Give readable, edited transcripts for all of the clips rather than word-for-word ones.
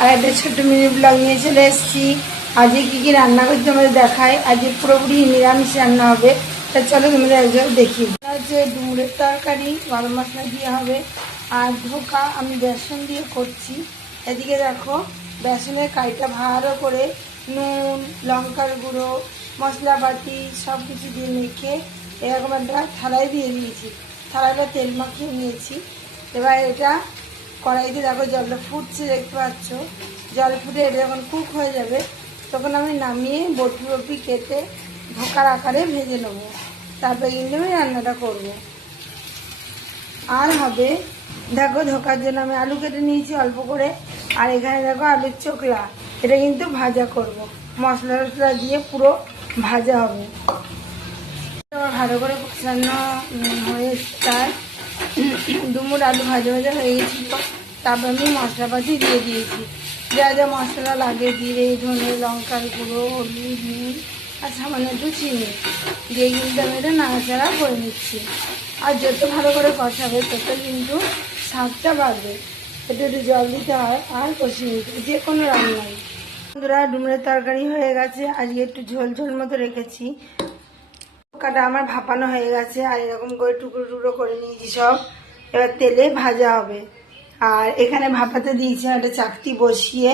আর একটা ছোট্ট mini blog নিয়ে চলে এসেছি। আজকে কী কী রান্না করছি তোমাদের দেখায়। আজকে পুরোপুরি নিরামিষ রান্না হবে, তা চলো তোমাদের একজন দেখি। হচ্ছে ডুমুরের তরকারি, গরম মশলা দিয়ে হবে। আর ধোকা আমি বেসন দিয়ে করছি। এদিকে দেখো বেসনের কাইটা ভালো করে নুন, লঙ্কার গুঁড়ো, মশলাপাতি সব কিছু দিয়ে মেখে এরকম একটা থালায় দিয়ে দিয়েছি। থালাটা তেল মাখিয়ে নিয়েছি। এবার এটা কড়াইতে দেখো জলটা ফুটছে, দেখতে পাচ্ছ। জল ফুটে এটা যখন কুক হয়ে যাবে তখন আমি নামিয়ে বরফি বরফি কেটে ধোকার আকারে ভেজে নেবো। তারপরে কিন্তু আমি রান্নাটা করব। আর হবে দেখো ধোকার জন্য আমি আলু কেটে নিয়েছি অল্প করে। আর এখানে দেখো আলুর চোকলা, এটা কিন্তু ভাজা করব। মশলা টশলা দিয়ে পুরো ভাজা হবে। ভালো করে কষানো হয়ে তার ডুমুর আলু ভাজা ভাজা হয়ে গেছিলো। তারপর আমি মশলাপাতি দিয়ে দিয়েছি, যা যা মশলা লাগে জিরে, ধনে, লঙ্কার গুঁড়ো, হলুদ, নুন আর সামান্য একটু চিনি দিয়ে কিন্তু আমি এটা নাড়াচাড়া করে নিচ্ছি। আর যত ভালো করে কষাবে তত কিন্তু স্বাদটা বাড়বে। একটু একটু জল দিতে হয় আর কষিয়ে নিতে, যে কোনো রান্নায়। বন্ধুরা ডুমুরের তরকারি হয়ে গেছে, আজকে একটু ঝোল ঝোল মতো রেখেছি। কাটা আমার ভাপানো হয়ে গেছে আর এরকম করে টুকরো টুকরো করে নিয়েছি সব। এবার তেলে ভাজা হবে। আর এখানে ভাপাতে দিয়েছি একটা চাকতি বসিয়ে,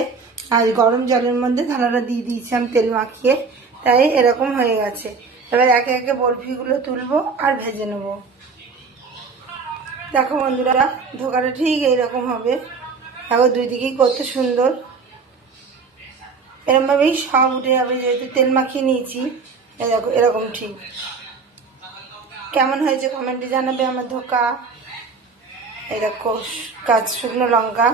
আর গরম জলের মধ্যে থালাটা দিয়ে দিয়েছিলাম তেল মাখিয়ে, তাই এরকম হয়ে গেছে। এবার একে একে বরফিগুলো তুলবো আর ভেজে নেবো। দেখো বন্ধুরা ধোকাটা ঠিক এইরকম হবে। দেখো দুই দিকেই কত সুন্দর, এরকমভাবেই সব উঠে যাবে, যেহেতু তেল মাখিয়ে নিয়েছি। দেখো এরকম ঠিক কেমন হয়েছে কমেন্টে জানাবে আমার ধোকা। এই দেখো শুকনো লঙ্কা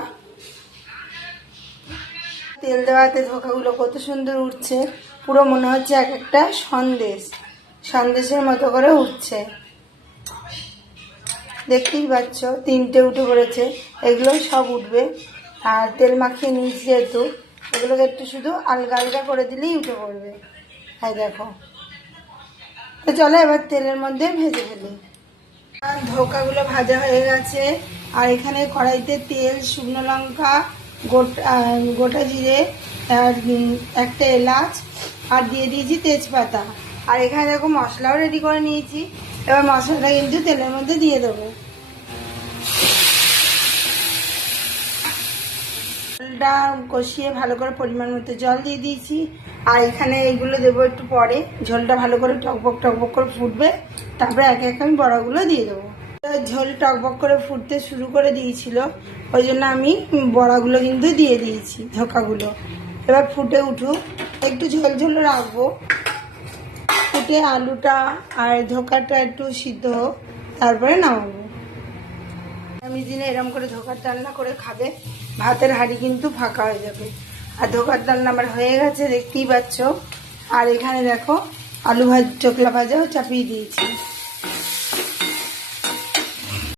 তেল দেওয়াতে ধোকাগুলো কত সুন্দর উঠছে, পুরো মনে হচ্ছে এক একটা সন্দেশের মতো করে উঠছে। দেখতেই পাচ্ছ তিনটে উঠে পড়েছে, এগুলো সব উঠবে। আর তেল মাখিয়ে নিয়েছি যেহেতু, এগুলোকে একটু শুধু আলগা আলগা করে দিলেই উঠে পড়বে। হ্যাঁ দেখো, তো চলো এবার তেলের মধ্যে ভেজে ফেলি। ধোকাগুলো ভাজা হয়ে গেছে। আর এখানে কড়াইতে তেল, শুকনো লঙ্কা, গোটা জিরে, আর একটা এলাচ আর দিয়ে দিয়েছি তেজপাতা। আর এখানে দেখো মশলাও রেডি করে নিয়েছি। এবার মশলাটা কিন্তু তেলের মধ্যে দিয়ে দেবো। জলটা কষিয়ে ভালো করে পরিমাণ মতো জল দিয়ে দিয়েছি। আর এখানে এইগুলো দেবো একটু পরে, ঝোলটা ভালো করে টকবক টকবক করে ফুটবে, তারপরে একে একে আমি বড়াগুলো দিয়ে দেবো। ঝোল টকবক করে ফুটতে শুরু করে দিয়েছিল, ওই জন্য আমি বড়াগুলো কিন্তু দিয়ে দিয়েছি, ধোকাগুলো। এবার ফুটে উঠুক, একটু ঝোল ঝোল রাখবো। ফুটে আলুটা আর ধোকাটা একটু সিদ্ধ হোক, তারপরে নামাবো। আমি দিনে এরম করে ধোকার রান্না করে খাবে, ভাতের হাঁড়ি কিন্তু ফাঁকা হয়ে যাবে। আর ধোকার রান্না আমার হয়ে গেছে, দেখতেই পাচ্ছ। আর এখানে দেখো আলু চোকলা ভাজাও চাপিয়ে দিয়েছি।